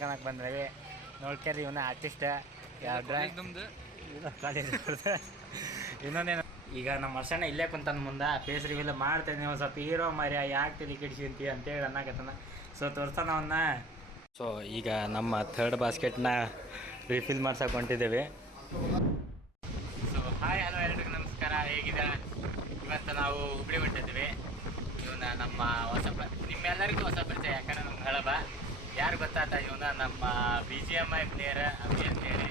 ನೋಡ್ಕೊಳಕ್ ಬಂದ್ರವಿ ನೋಡ್ಕೇರಿ ಇವನ artist college ಇನ್ನೊಂದೇನು? ಈಗ ನಮ್ಮ ಅರ್ಸಣ್ಣ ಇಲ್ಲೇ ಕುಂತನ ಮುಂದೆ. ಫೇಸ್ ರಿವೀಲ್ ಮಾಡ್ತೇನೆ ಒಂದು ಸ್ವಲ್ಪ ಹೀರೋ ಮರ್ಯ ಯಾಕೆ ತಲೆ ಕೆಡಿಸಿಂತಿ ಅಂತೇಳಿ ಅನ್ನಕತ್ತಾನ. ಸೊ ತೋರ್ತಾನ ಅವನ್ನ ಸೊ ಈಗ ನಮ್ಮ ಥರ್ಡ್ ಬಾಸ್ಕೆಟ್ನ ರಿಫಿಲ್ ಮಾಡ್ಸಕ್ಕೆ ಹೊಂಟಿದ್ದೇವೆ. ಸೊ ಹಾಯ್ ಹಲೋ ಎಲ್ರಿಗೂ ನಮಸ್ಕಾರ. ಹೇಗಿದೆ ಇವತ್ತು ನಾವು ಹುಬ್ಳಿ ಹೊಂಟಿದ್ದೀವಿ. ಇವನ ನಮ್ಮ ಹೊಸ ನಿಮ್ಮೆಲ್ಲರಿಗೂ ಹೊಸ ಪರಿಚಯ. ಯಾಕಂದ್ರೆ ನಮ್ಗೆ ಹಳಬ. ಯಾರು ಗೊತ್ತಾತ ಇವನ? ನಮ್ಮ B G M I player Abhi ಅಂತೇಳಿ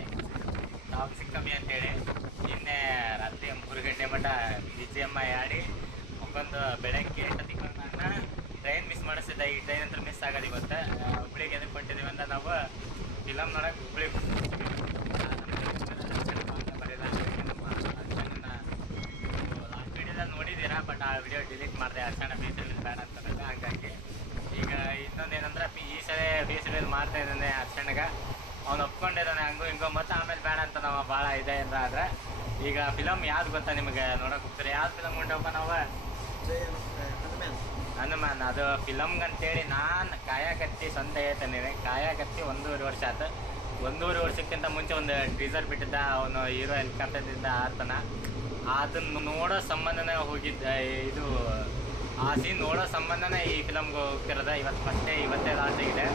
ಟಾಕ್ಸಿಕ್ ಕಮ್ಮಿ ಅಂತೇಳಿ. ನಿನ್ನೆ ರಾತ್ರಿ ಮೂರು ಗಂಟೆ ಮಟ್ಟ ಬಿ ಜಿ ಎಂ ಐ ಆಡಿ, ಮುಖಂದು ಬೆಳಗ್ಗೆ ಎಷ್ಟೊತ್ತಿಗೆ ನಾನು ಟ್ರೈನ್ ಮಿಸ್ ಮಾಡಿಸಿದ್ದೆ. ಈ ಟ್ರೈನ್ ಅಂತ ಮಿಸ್ ಆಗೋದು ಇವತ್ತು ಹುಬ್ಳಿಗೆ ಎದಕ್ಕೆ ಕೊಟ್ಟಿದ್ದೀವಿ ಅಂತ ನಾವು. ಫಿಲಮ್ ನೋಡಕ್ಕೆ ಹುಬ್ಳಿಗೆ ಲಾಸ್ಟ್ ವಿಡಿಯೋದಲ್ಲಿ ನೋಡಿದ್ದೀರಾ ಬಟ್ ಆ ವಿಡಿಯೋ ಡಿಲೀಟ್ ಮಾಡಿದೆ ಅರ್ಚಣ ಬೀಸಲ್ಲಿ ಬೇಡ ಅಂತಂದ್ರೆ ಹಂಗಾಗಿ ಈಗ ಇನ್ನೊಂದೇನಂದ್ರೆ ಪಿ ಈ ಸಲ ಬೀಸಲ್ಲಿ ಮಾಡ್ತಾ ಇದ್ದಾನೆ ಅರ್ಚಣಗ ಅವ್ನು ಒಪ್ಕೊಂಡಿದ್ದಾನೆ ಹಂಗು ಹಿಂಗು, ಮತ್ತೆ ಆಮೇಲೆ ಬೇಡ ಅಂತ ನಾವು ಭಾಳ ಇದೆ ಅಂತ ಆದ್ರೆ, ಈಗ ಫಿಲಮ್ ಯಾವ್ದು ಗೊತ್ತಾ ನಿಮಗೆ ನೋಡಕ್ ಹೋಗ್ತಾರೆ? ಯಾವ್ದು ಫಿಲಮ್ ಉಂಟಪ್ಪ ನಾವು? ಹನುಮಾನ್. ಅದು ಫಿಲಮ್ಗೆ ಅಂತೇಳಿ ನಾನು ಕಾಯಕತ್ತಿ ಸ್ವಂತ ಹೇಳ್ತಾನೆ. ಕಾಯಕತ್ತಿ ಒಂದೂವರೆ ವರ್ಷ ಆಯ್ತು ಒಂದೂವರೆ ವರ್ಷಕ್ಕಿಂತ ಮುಂಚೆ ಒಂದು ಟೀಸರ್ ಬಿಟ್ಟಿದ್ದ ಅವನು ಹೀರೋ ಹೆಲಿಕಾಪ್ಟರ್ದಿಂದ ಆತನ. ಅದನ್ನು ನೋಡೋ ಸಂಬಂಧನೇ ಹೋಗಿದ್ದ, ಇದು ಆ ಸೀನ್ ನೋಡೋ ಸಂಬಂಧನೇ ಈ ಫಿಲಮ್ಗೆ ಹೋಗ್ತಿರೋದ. ಇವತ್ತು ಫಸ್ಟೇ ಇವತ್ತೇ ಲಾಂಚ್ ಆಗಿದೆ.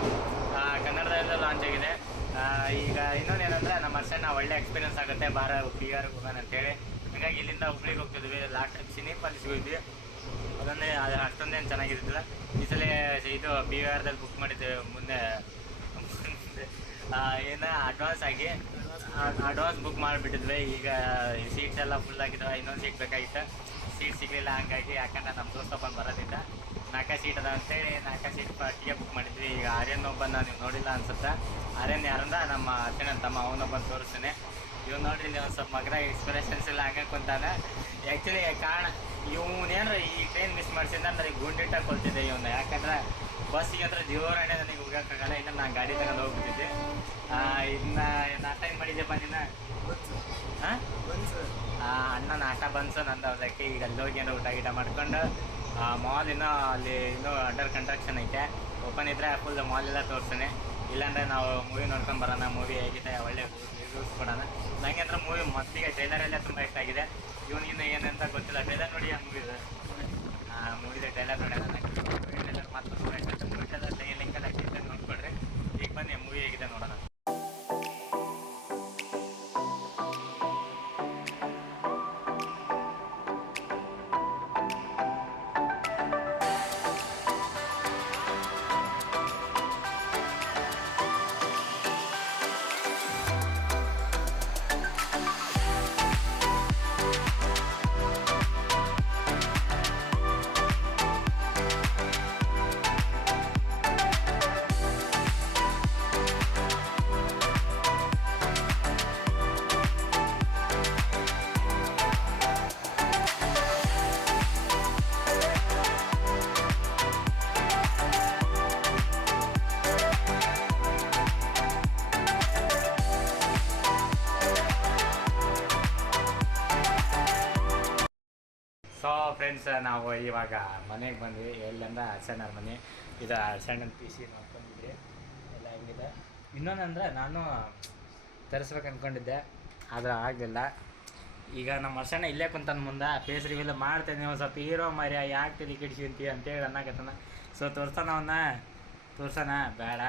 ಕನ್ನಡದಲ್ಲೂ ಲಾಂಚ್ ಆಗಿದೆ. ಈಗ ಈಗ ಇನ್ನೊಂದೇನಂದ್ರೆ ನಮ್ಮ ಅರ್ಸಣ್ಣ ಒಳ್ಳೆ ಎಕ್ಸ್ಪೀರಿಯನ್ಸ್ ಆಗುತ್ತೆ. ಬಾರ ಆರ್ ಹೋಗೋಣ ಅಂತೇಳಿ. ಹಾಗಾಗಿ ಇಲ್ಲಿಂದ ಹುಬ್ಳಿಗೆ ಹೋಗ್ತಿದ್ವಿ. ಲಾಸ್ಟ್ ಟೈಮ್ ಸಿನಿ ಪಾಲಿಸ್ಗೆ ಅದನ್ನೇ ಅದು ಅಷ್ಟೊಂದೇನು ಚೆನ್ನಾಗಿರ್ತಿಲ್ಲ. ಈ ಸಲ ಇದು ಬಿ ಆರ್ದಲ್ಲಿ ಬುಕ್ ಮಾಡಿದ್ದೇವೆ. ಮುಂದೆ ಏನ ಅಡ್ವಾನ್ಸ್ ಆಗಿ ಅಡ್ವಾನ್ಸ್ ಬುಕ್ ಮಾಡಿಬಿಟ್ಟಿದ್ವಿ. ಈಗ ಸೀಟ್ಸ್ ಎಲ್ಲ ಫುಲ್ ಆಗಿದ್ದಾವೆ ಇನ್ನೊಂದು ಸೀಟ್ ಬೇಕಾಗಿತ್ತು. ಸೀಟ್ ಸಿಗಲಿಲ್ಲ ಹಂಗಾಗಿ ಯಾಕಂದ್ರೆ ನಮ್ಮ ದೋಸ್ತಪ್ಪನ ಬರೋದಿಲ್ಲ. ನಾಲ್ಕು ಸೀಟ್ ಅದ ಅಂತೇಳಿ ನಾಲ್ಕು ಸೀಟ್ ಪಾರ್ಟಿಗೆ ಬುಕ್ ಮಾಡಿದ್ವಿ. ಈಗ ಆರ್ಯನ್ ಒಬ್ಬನ ನೀವು ನೋಡಿಲ್ಲ ಅನ್ಸುತ್ತೆ? ಆರ್ಯನ್ ಯಾರಂದ ನಮ್ಮ ಅಚ್ಚನ ತಮ್ಮ ಅವನೊಬ್ಬನ ತೋರಿಸ್ತಾನೆ. ಇವ್ ನೋಡ್ರಿ ಇಲ್ಲಿ ಒಂದು ಸ್ವಲ್ಪ ಮಗನ ಎಕ್ಸ್ಪ್ರೆಷನ್ಸ್ ಎಲ್ಲ ಹಂಗೆ ಕುಂತಾನೆ. ಆ್ಯಕ್ಚುಲಿ ಕಾರಣ ಇವನೇನ್ರ ಈ ಟ್ರೈನ್ ಮಿಸ್ ಮಾಡಿಸಿದ್ರೆ ನನಗೆ ಗುಂಡಿಟ್ಟ ಕೊಲ್ತಿದ್ದೆ ಇವನ್ನ ಯಾಕಂದ್ರೆ ಬಸ್ಸಿಗೆ ಅಂದ್ರೆ ಜೀವರಾಣೆ ನನಗೆ ಹೋಗೋಕ್ಕಾಗಲ್ಲ ಇನ್ನು ನಾನು ಗಾಡಿ ತಗೊಂಡು ಹೋಗ್ಬಿಟ್ಟಿದ್ದೆ. ಆ, ಇನ್ನ ಟೈಮ್ ಮಾಡಿದ್ದೆ ಬಂದಿನ ಹಾಂ ಅಣ್ಣ ನಾಷ್ಟ ಬಂತು, ನಂದು ಅದಕ್ಕೆ ಈಗ ಅಲ್ಲಿ ಹೋಗಿ ಏನೋ ಊಟ ಗೀಟ ಮಾಡ್ಕೊಂಡು ಮಾಲ್ ಇನ್ನೂ ಅಲ್ಲಿ ಇನ್ನೂ ಅಂಡರ್ ಕನ್ಸ್ಟ್ರಕ್ಷನ್ ಐತೆ. ಓಪನ್ ಇದ್ರೆ ಫುಲ್ ಮಾಲ್ ಎಲ್ಲ ತೋರಿಸ್ತೇನೆ. ಇಲ್ಲಾಂದ್ರೆ ನಾವು ಮೂವಿ ನೋಡ್ಕೊಂಡು ಬರೋಣ ಮೂವಿ ಹೇಗಿದೆ, ಒಳ್ಳೆ ರಿವ್ಯೂಸ್ ಕೊಡೋಣ. ನನಗೆ ಅಂದ್ರೆ ಮೂವಿ ಮೊದಲಿಗೆ ಟ್ರೈಲರೆಲ್ಲ ತುಂಬ ಇಷ್ಟ ಆಗಿದೆ. ಇವನಿಗಿನ್ನ ಏನಂತ ಗೊತ್ತಿಲ್ಲ. ಟ್ರೈಲರ್ ನೋಡಿ ಆ ಮೂವಿ ಮೂವಿದ ಟ್ರೈಲರ್ ನೋಡೋಣ ಟ್ರೈಲರ್ ಮಾತ್ರ ಮೂವಿ ಟ್ರೈಲರ್ ಲಿಂಕಲ್ಲಿ ನೋಡ್ಕೊಡ್ರಿ. ಈಗ ಬನ್ನಿ ಮೂವಿ ಹೇಗಿದೆ ನೋಡೋಣ. ಫ್ರೆಂಡ್ಸ್ ನಾವು ಇವಾಗ ಮನೆಗೆ ಬಂದ್ವಿ. ಎಲ್ಲಂದ ಅರ್ಸಣ್ಣರ ಮನೆ. ಇದು ಹರ್ಸಣ್ಣನ ಪಿ ಸಿ ನೋಡ್ಕೊಂಡಿದ್ವಿ. ಎಲ್ಲ ಹೆಂಗಿದೆ? ಇನ್ನೊಂದಂದ್ರೆ ನಾನು ತರಿಸ್ಬೇಕು ಅಂದ್ಕೊಂಡಿದ್ದೆ ಆದರೆ ಆಗಲಿಲ್ಲ. ಈಗ ನಮ್ಮ ಅರ್ಸಣ್ಣ ಇಲ್ಲೇ ಕುಂತನ ಮುಂದೆ. ಫೇಸ್ ರಿವೀಲ್ ಮಾಡ್ತೇನೆ ಒಂದು ಸ್ವಲ್ಪ. ಹೀರೋ ಮರ್ಯ, ಯಾಕೆ ತಲೆ ಕಿಡ್ಸಿಂತಿ ಅಂತೇಳಿ ಅನ್ನಕತ್ತಾನ. ಸೊ ತೋರ್ಸಾನ ಅವನ್ನ ತೋರ್ಸೋಣ. ಬೇಡ.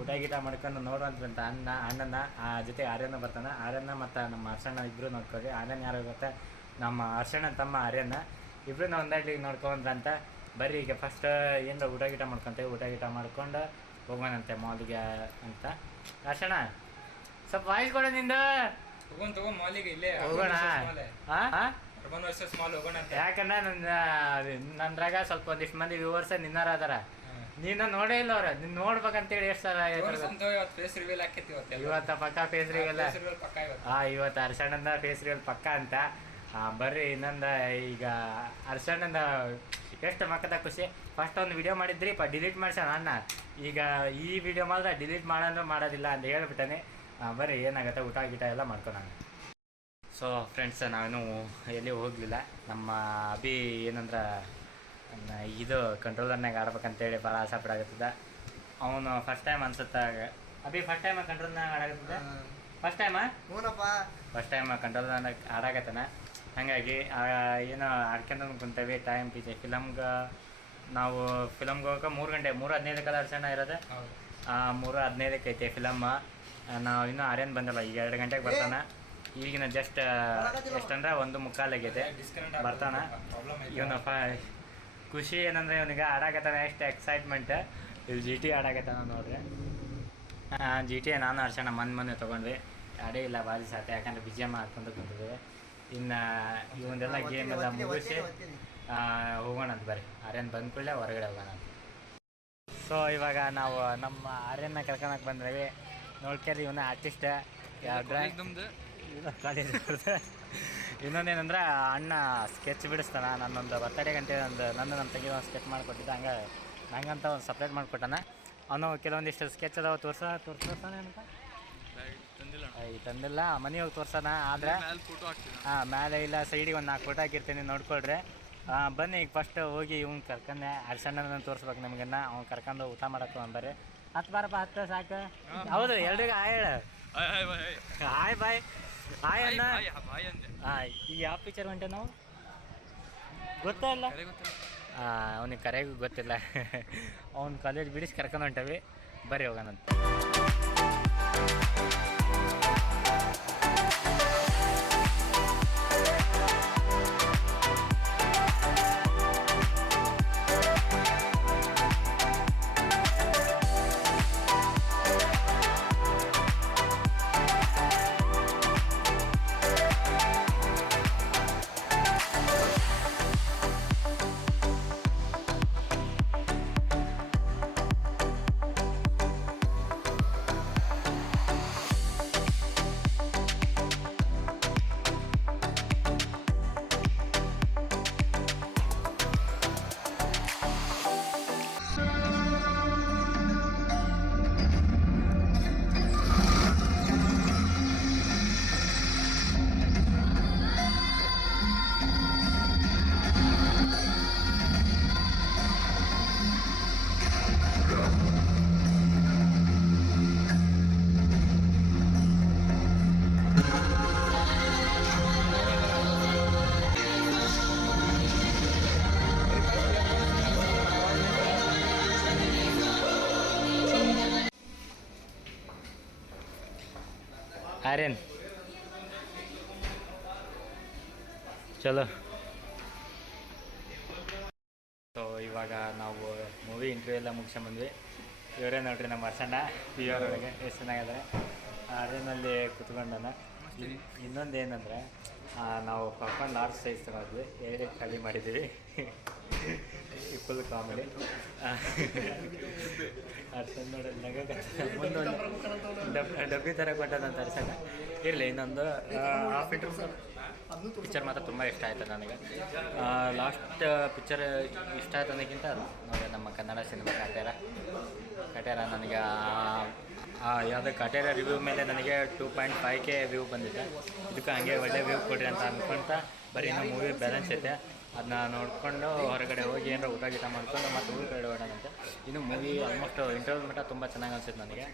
ಊಟ ಗೀಟ ಮಾಡ್ಕೊಂಡು ನೋಡುವಂತ ಅಣ್ಣ, ಅಣ್ಣನ. ಆ ಜೊತೆ ಆರ್ಯನ ಬರ್ತಾನೆ. ಆರ್ಯನ ಮತ್ತು ನಮ್ಮ ಹರ್ಷಣ್ಣ ಇಬ್ಬರು ನೋಡ್ಕೊಳ್ಳಿ ಆರ್ಯನ್ ಯಾರು ಗೊತ್ತಾ? ನಮ್ಮ ಹರ್ಷಣ್ಣ ತಮ್ಮ ಆರ್ಯನ. ಇಬ್ಬರನ್ನ ಒಂದಾಗ್ಲಿಗೆ ನೋಡ್ಕೊಂಡ್ರಂತ. ಬರ್ರಿ ಈಗ ಫಸ್ಟ್ ಏನರ ಊಟ ಗೀಟ ಮಾಡ್ಕೊಂತೇವೆ ಊಟ ಗೀಟ ಮಾಡ್ಕೊಂಡು ಹೋಗೋಣಂತೆ ಮಾಲಿಗೆ ಅಂತ. ಅರ್ಶಣ್ಣ ಸ್ವಲ್ಪ ವಾಯ್ಸ್ ಕೊಡ ನಿಂದು. ತಗೊಂಡ್ ತಗೊಂಡ್ ಮಾಲಿಗೆ ಇಲ್ಲೇ ಹೋಗೋಣ. ಹಾಂ ಹಾಂ ಅರ್ಬನ್ ವರ್ಸಸ್ ಮಾಲ್ ಹೋಗೋಣ ಅಂತ ಯಾಕಂದ್ರೆ ನನ್ನ ನಂದ್ರಾಗ ಸ್ವಲ್ಪ ಒಂದಿಷ್ಟು ಮಂದಿ ವ್ಯೂವರ್ಸ್ ನಿನ್ನಾರ ಅದಾರ. ನೀನ ನೋಡೇ ಇಲ್ಲ ಅವ್ರ ನೀನ್ ನೋಡ್ಬೇಕಂತೇಳಿ ಎಷ್ಟು ಸಲ ಇವತ್ತು ಫೇಸ್ ರಿವೀಲ್ ಹಾಕೈತಿ ಇವತ್ತೆಲ್ಲ. ಇವತ್ತ ಪಕ್ಕ ಫೇಸ್ ರಿವೀಲ್ ಪಕ್ಕ ಇವತ್ತು. ಆ ಇವತ್ತು ಅರ್ಶಣ್ಣಂದ ಫೇಸ್ ರಿವೆಲ್ ಪಕ್ಕ ಅಂತ. ಆ, ಬರ್ರಿ ಇನ್ನೊಂದ ಈಗ ಅರ್ಶಣ್ಣನ ಎಷ್ಟು ಮಕ್ಕದ ಖುಷಿ. ಫಸ್ಟ್ ಒಂದು ವಿಡಿಯೋ ಮಾಡಿದ್ರಿ ಪ ಡಿಲೀಟ್ ಮಾಡ್ಸೋಣ ಅಣ್ಣ. ಈಗ ಈ ವಿಡಿಯೋ ಮಾತ್ರ ಡಿಲೀಟ್ ಮಾಡಂದ್ರೆ ಮಾಡೋದಿಲ್ಲ ಅಂತ ಹೇಳ್ಬಿಟ್ಟಾನೆ. ಬರ್ರಿ ಏನಾಗುತ್ತೆ ಊಟ ಗೀಟ ಎಲ್ಲ ಮಾಡ್ಕೊಳಣ. ಸೊ ಫ್ರೆಂಡ್ಸ್ ನಾನು ಎಲ್ಲಿ ಹೋಗಲಿಲ್ಲ. ನಮ್ಮ ಅಭಿ ಏನಂದ್ರೆ ಇದು ಕಂಟ್ರೋಲರ್ನಾಗ ಆಡ್ಬೇಕಂತೇಳಿ ಭಾಳ ಆಸೆ ಪಡಾಗತ್ತದ ಅವನು ಫಸ್ಟ್ ಟೈಮ್ ಅನ್ಸುತ್ತೆ ಅಭಿ ಫಸ್ಟ್ ಟೈಮ್ ಕಂಟ್ರೋಲ್ನಾಗ ಆಡಾಕತ್ತಿದ್ದೆ? ಫಸ್ಟ್ ಟೈಮಾ ಫಸ್ಟ್ ಟೈಮ್ ಕಂಟ್ರೋಲ್ನಾಗ ಆಡಾಕತ್ತಾನ. ಹಾಗಾಗಿ ಆ, ಏನೋ ಆಡ್ಕೊಂಡು ಕುಂತೇವಿ ಟೈಮ್ ಪಿಜೆ ಫಿಲಮ್ಗೆ ನಾವು ಫಿಲಮ್ಗೆ ಹೋಗೋಕೆ ಮೂರು ಗಂಟೆ ಮೂರು ಹದಿನೈದಕ್ಕೆ ದರ್ಶನ ಇರೋದು. ಮೂರು ಹದಿನೈದಕ್ಕೆ ಐತೆ ಫಿಲಮ್ಮ ನಾವು ಇನ್ನೂ ಆರ್ಯನ್ ಬಂದಿಲ್ಲ ಈಗ ಎರಡು ಗಂಟೆಗೆ ಬರ್ತಾನ. ಈಗಿನ ಜಸ್ಟ್ ಎಷ್ಟಂದ್ರೆ ಒಂದು ಮುಕ್ಕಾಲಾಗೈತೆ ಬರ್ತಾನೆ. ಇವನಪ್ಪ ಖುಷಿ ಏನಂದ್ರೆ ಇವನಿಗೆ ಆಡಾಕತ್ತಾನ ಎಷ್ಟು ಎಕ್ಸೈಟ್ಮೆಂಟ್ ಇಲ್ಲಿ ಜಿ ಟಿ ಆಡಾಕತ್ತಾನ ನೋಡ್ರಿ. ಜಿ ಟಿ ನಾನು ಹರ್ಷಣ ಮನ್ ಮೊನ್ನೆ ತೊಗೊಂಡ್ವಿ. ಆಡೇ ಇಲ್ಲ ಬಾಜಿ ಸಾಧ್ಯ ಯಾಕಂದ್ರೆ ಬಿ ಜಿ ಎಂ ಹಾಕ್ಕೊಂಡು ಕುಂತಿದ್ದೀವಿ ಇನ್ನು ಇವನ್ನೆಲ್ಲ ಗೇಮ್ ಎಲ್ಲ ಮುಗಿಸಿ ಹೋಗೋಣ ಅಂತ ಬರ್ರಿ. ಆರ್ಯನ್ ಬಂದ ಕೂಡಲೇ ಹೊರಗಡೆ ಹೋಗೋಣ ಅಂತ. ಸೊ ಇವಾಗ ನಾವು ನಮ್ಮ ಆರ್ಯನ್ನ ಕರ್ಕೊಳಕ್ಕೆ ಬಂದ್ವಿ. ನೋಡ್ಕೇರಿ ಇವನ ಆರ್ಟಿಸ್ಟ್ ಕಾಲೇಜ್ ಇನ್ನೊಂದೇನಂದ್ರೆ ಅಣ್ಣ ಸ್ಕೆಚ್ ಬಿಡಿಸ್ತಾನ. ನನ್ನೊಂದು ಬರ್ತಡೇ ಗಂಟೆ ಒಂದು ನನ್ನ ನಮ್ಮ ತೆಗಿ ಒಂದು ಸ್ಕೆಚ್ ಮಾಡಿಕೊಟ್ಟಿದ್ದ. ಹಂಗೆ ನಂಗಂತ ಒಂದು ಸಪ್ರೇಟ್ ಮಾಡಿಕೊಟ್ಟಾನ. ಅವನು ಕೆಲವೊಂದಿಷ್ಟು ಸ್ಕೆಚ್ ಅದಾವ ತೋರ್ಸ ತೋರ್ಸ ತೋರ್ಸಾನ ತಂದಿಲ್ಲ ಮನೆ ಹೋಗಿ ತೋರ್ಸೋಣ ಆದ್ರೆ ಹಾ ಹಾಂ ಮೇಲೆ ಇಲ್ಲ ಸೈಡಿಗೆ ಒಂದು ನಾಲ್ಕು ಫೋಟೋ ಹಾಕಿರ್ತೀನಿ ನೋಡ್ಕೊಳ್ರಿ. ಆ, ಬನ್ನಿ ಈಗ ಫಸ್ಟ್ ಹೋಗಿ ಇವ್ನು ಕರ್ಕೊಂಡೆ ಅರ್ಸಣ್ಣನ ತೋರ್ಸ್ಬೇಕು ನಿಮ್ಗನ್ನ ಅವ್ನು ಕರ್ಕೊಂಡು ಊಟ ಮಾಡಕ್ಕೆ ಬಂಬರ್ರಿ ಹತ್ತು ಬಾರಪ್ಪ ಹತ್ತು ಸಾಕು. ಹೌದು ಎಲ್ರಿಗೂ ಆಯ್ ಹೇಳ. Hi bye hi. ಅಣ್ಣ. ಹಾಯ್ ಹಾಂ ಈಗ ಯಾವ ಪಿಕ್ಚರ್ ಹೊಂಟೆ ನಾವು? ಗೊತ್ತಿಲ್ಲ ಇಲ್ಲ. ಗೊತ್ತಿಲ್ಲ. ಅವನಿಗೆ ಕರೆಗೂ ಗೊತ್ತಿಲ್ಲ. ಅವ್ನ ಕಾಲೇಜ್ ಬಿಡಿಸಿ ಕರ್ಕೊಂಡು ಹೊಂಟವಿ. ಬರ್ರಿ ಹೋಗೋಣಂತ. ಆರ್ಯನ್. ಚಲೋ. ಸೊ ಇವಾಗ ನಾವು ಮೂವಿ ಇಂಟರ್ವ್ಯೂ ಎಲ್ಲ ಮುಗಿಸ್ಕೊಂಬಂದ್ವಿ ಇವರೇ ನೋಡ್ರಿ ನಮ್ಮ ಅರ್ಸಣ್ಣ ಪಿ ಒಳಗೆ ಎಷ್ಟು ಚೆನ್ನಾಗಿದ್ದಾರೆ? ಆರ್ಯನಲ್ಲಿ ಕುತ್ಕೊಂಡನ. ಇನ್ನೊಂದು ಏನಂದರೆ ನಾವು ಪಾಪ್ಕಾರ್ನ್ ಲಾರ್ಜ್ ಸೈಜ್ ತಗೊಂಡ್ವಿ. ಎರಡು ಖಾಲಿ ಮಾಡಿದ್ದೀವಿ ಫುಲ್ ಕಾಮಿಡಿ ಡಬ್ಬಿ ಥರ ಕೊಟ್ಟದಂತ ಅರ್ಸಕ ಇರಲಿ, ಇನ್ನೊಂದು ಹಾಫ್ ಪಿಕ್ಚರ್ ಮಾತ್ರ ತುಂಬ ಇಷ್ಟ ಆಯಿತು ನನಗೆ. ಲಾಸ್ಟ್ ಪಿಕ್ಚರ್ ಇಷ್ಟ ಆಯ್ತು ಅನ್ನೋಕ್ಕಿಂತ ನೋಡಿ, ನಮ್ಮ ಕನ್ನಡ ಸಿನಿಮಾ ಕಟೇರ. ಕಟೇರ ನನಗೆ ಕಟೇರ ಯಾವುದೋ ಕಾಟ್ಯಾರ ರಿವ್ಯೂ ಮೇಲೆ ನನಗೆ two point five K view ಬಂದಿದೆ. ಇದಕ್ಕೆ ಹಂಗೆ ಒಳ್ಳೆ ವ್ಯೂ ಕೊಡ್ರಿ ಅಂತ ಅಂದ್ಕೊಂತ ಬರೀ ಮೂವಿ ಬ್ಯಾಲೆನ್ಸ್ ಐತೆ. ಅದನ್ನ ನೋಡಿಕೊಂಡು ಹೊರಗಡೆ ಹೋಗಿ ಏನಾರ ಊಟ ಗೀಟ ಮಾಡ್ಕೊಂಡು ಮತ್ತೆ ಊರ ಕಡೆ ಹೊಡೋಣಂತೆ ಇನ್ನು ಮೂವಿ ಆಲ್ಮೋಸ್ಟ್ ಇಂಟರ್ವ್ಯೂ ಮಟ್ಟ ತುಂಬ ಚೆನ್ನಾಗಿ ಅನ್ಸುತ್ತೆ ನನಗೆ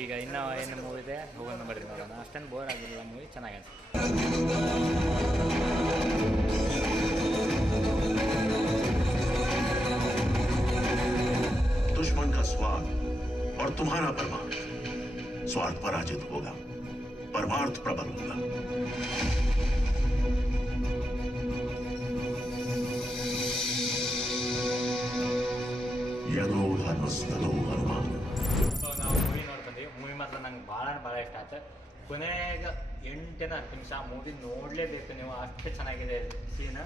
ಈಗ ಇನ್ನೂ ಏನು ಮೂವಿ ಇದೆ ಹೋಗೋಣ ಬರ್ರಿ ನೋಡೋಣ ಅಷ್ಟೇನು ಬೋರ್ ಆಗಿಲ್ಲ ಮೂವಿ ಚೆನ್ನಾಗಿ ಅನ್ಸುತ್ತೆ दुश्मन का स्वार्थ और तुम्हारा परमार्थ स्वार्थ पराजित होगा परमार्थ प्रबल होगा ಸೊ ನಾವು ಮೂವಿ ನೋಡ್ಕೊಂಡ್ವಿ ಮೂವಿ ಮಾತ್ರ ನಂಗೆ ಭಾಳ ಭಾಳ ಇಷ್ಟ ಆಯ್ತು ಕೊನೆಗೆ ಎಂಟೇನ ಹತ್ತು ನಿಮಿಷ ಮೂವಿ ನೋಡಲೇಬೇಕು ನೀವು ಅಷ್ಟು ಚೆನ್ನಾಗಿದೆ ಸೀನ್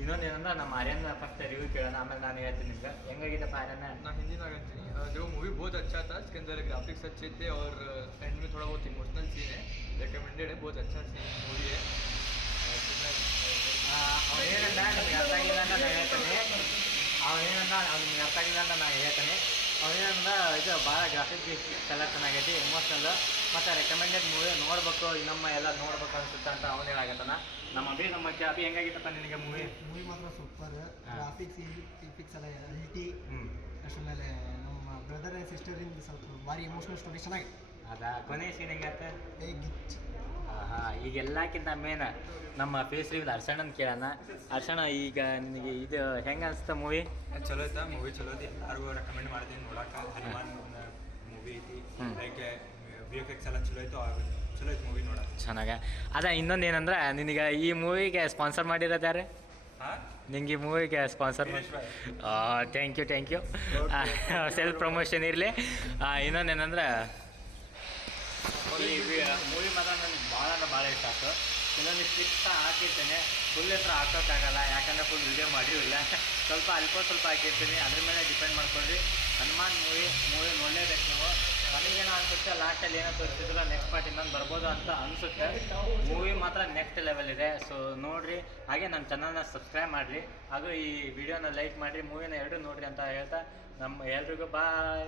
ಇನ್ನೊಂದು ಏನಂದ್ರೆ ನಮ್ಮ ಆರ್ಯನ್ ಫಸ್ಟ್ ರಿವ್ಯೂ ಕೇಳೋಣ ಆಮೇಲೆ ನಾನು ಹೇಳ್ತೀನಿ ನಿಮ್ಗೆ ಹೆಂಗಾಗಿದ್ದಪ್ಪ ಆರ್ಯನ ना हिंदी में कहती जो मूवी बहुत अच्छा था इसके अंदर ग्राफिक्स अच्छे थे और एंड में थोड़ा बहुत इमोशनल सीन है रिकमेंडेड है बहुत अच्छा सीन मूवी है और ಅವನೇನಂದ ನಮಗೆ ಅರ್ಥ ಆಗಿಲ್ಲ ಅಂತ ನಾನು ಹೇಳ್ತೀನಿ ಅವನೇನಂದ ಅವ್ನು ನಿಮ್ಗೆ ಅರ್ಥ ಆಗಿಲ್ಲ ಅಂತ ನಾನು ಹೇಳ್ತೀನಿ ಅವನೇನಂದ ಇದು ಭಾಳ ಗ್ರಾಫಿಕ್ ಸೆಲೆಕ್ಷನ್ ಆಗೈತಿ ಎಮೋಷ್ನಲ್ ಮತ್ತು ರೆಕಮೆಂಡೆಡ್ ಮೂವಿ ನೋಡ್ಬೇಕು ನಮ್ಮ ಎಲ್ಲ ನೋಡ್ಬೇಕು ಅನ್ಸುತ್ತೆ ಅಂತ ಅವನೇ ಹೇಳಾಗತ್ತಾನ ನಮ್ಮ ಅಭಿ ನಮ್ಮ ಅಜ್ಜ ಅಭಿ ಹೆಂಗಾಗಿತ್ತಪ್ಪ ನಿನಗೆ ಮೂವಿ ಮೂವಿ ಮಾತ್ರ ಸೂಪರ್ ಗ್ರಾಫಿಕ್ ಗ್ರಾಫಿಕ್ಸ್ ಫಿಕ್ಸ್ ಎಲ್ಲ ಅಲ್ಟಿ ಮೇಲೆ ನಮ್ಮ ಬ್ರದರ್ ಸಿಸ್ಟರ್ ಸಿಸ್ಟರಿಂದ ಸ್ವಲ್ಪ ಭಾರಿ ಎಮೋಷ್ನಲ್ ಸ್ಟೋರಿ ಚೆನ್ನಾಗಿ ಅದಾ ಕೊನೆ ಸೀನ್ ಹೆಂಗತ್ತೆ ಏ ಗಿಚ್ ಆಹಾ ಈಗ ಎಲ್ಲಕ್ಕಿಂತ ಮೇನ್ ನಮ್ಮ ಫೇಸ್ ರಿವ್ಯೂಲ್ ಅರ್ಷಣನ್ ಕೇಳೋಣ. ಅರ್ಷಣ ಈಗ ನಿನಗೆ ಇದು ಹೆಂಗ ಅನ್ಸ್ತ ಮೂವಿ ಚಲೋ ಐತ ಮೂವಿ ಚಲೋ ಐತಿ. ಎಲ್ಲರಿಗೂ ರೆಕಮೆಂಡ್ ಮಾಡ್ತೀನಿ ನೋಡಾಕ. ಹನುಮಾನ್ ಮೂವಿ ಐತಿ. ಲೈಕ್ ವಿ ಎಫ್ ಎಕ್ಸ್ ಎಲ್ಲ ಚಲೋ ಐತು ಚಲೋ ಐತಿ ಮೂವಿ ನೋಡ ಚೆನ್ನಾಗ. ಅದ ಇನ್ನೊಂದು ಏನಂದ್ರೆ ನಿನಗೆ ಈ ಮೂವಿಗೆ ಸ್ಪಾನ್ಸರ್ ಮಾಡಿರೋದು ಯಾರು? ಹಾ? ನಿಂಗೆ ಈ ಮೂವಿಗೆ ಸ್ಪಾನ್ಸರ್ ಮಾಡಿ thank you thank you self promotion ಇರಲಿ. ಇನ್ನೊಂದು ಏನಂದ್ರೆ ಮೂವಿ ಮಾತ್ರ ನನಗೆ ಭಾಳ ಅಂದ್ರೆ ಭಾಳ ಇಷ್ಟ ಆಯ್ತು ಇನ್ನೊಂದು ಸ್ಟಿಕ್ಸ್ ಹಾಕಿರ್ತೀನಿ. ಫುಲ್ ಹತ್ರ ಹಾಕೋಕ್ಕಾಗಲ್ಲ. ಯಾಕಂದರೆ ಫುಲ್ ವಿಡಿಯೋ ಮಾಡಿರಲಿಲ್ಲ ಸ್ವಲ್ಪ ಅಲ್ಪ ಸ್ವಲ್ಪ ಹಾಕಿರ್ತೀನಿ. ಅದ್ರ ಮೇಲೆ ಡಿಪೆಂಡ್ ಮಾಡ್ಕೊಳ್ರಿ. ಹನುಮಾನ್ ಮೂವಿ ಮೂವಿ ನೋಡಲೇಬೇಕು ನೀವು. ನನಗೇನೋ ಅನ್ಸುತ್ತೆ ಲಾಸ್ಟಲ್ಲಿ ಏನೋ ತೋರಿಸಿದ್ರು ನೆಕ್ಸ್ಟ್ ಪಾರ್ಟ್ ಇನ್ನೊಂದು ಬರ್ಬೋದು ಅಂತ ಅನಿಸುತ್ತೆ. ಮೂವಿ ಮಾತ್ರ ನೆಕ್ಸ್ಟ್ ಲೆವೆಲ್ ಇದೆ. ಸೊ ನೋಡಿರಿ. ಹಾಗೆ ನಮ್ಮ ಚಾನಲ್ನ ಸಬ್ಸ್ಕ್ರೈಬ್ ಮಾಡಿರಿ. ಹಾಗೂ ಈ ವಿಡಿಯೋನ ಲೈಕ್ ಮಾಡಿರಿ. ಮೂವಿನ ಎರಡೂ ನೋಡಿರಿ ಅಂತ ಹೇಳ್ತಾ, ನಮ್ಮ ಎಲ್ರಿಗೂ ಬಾಯ್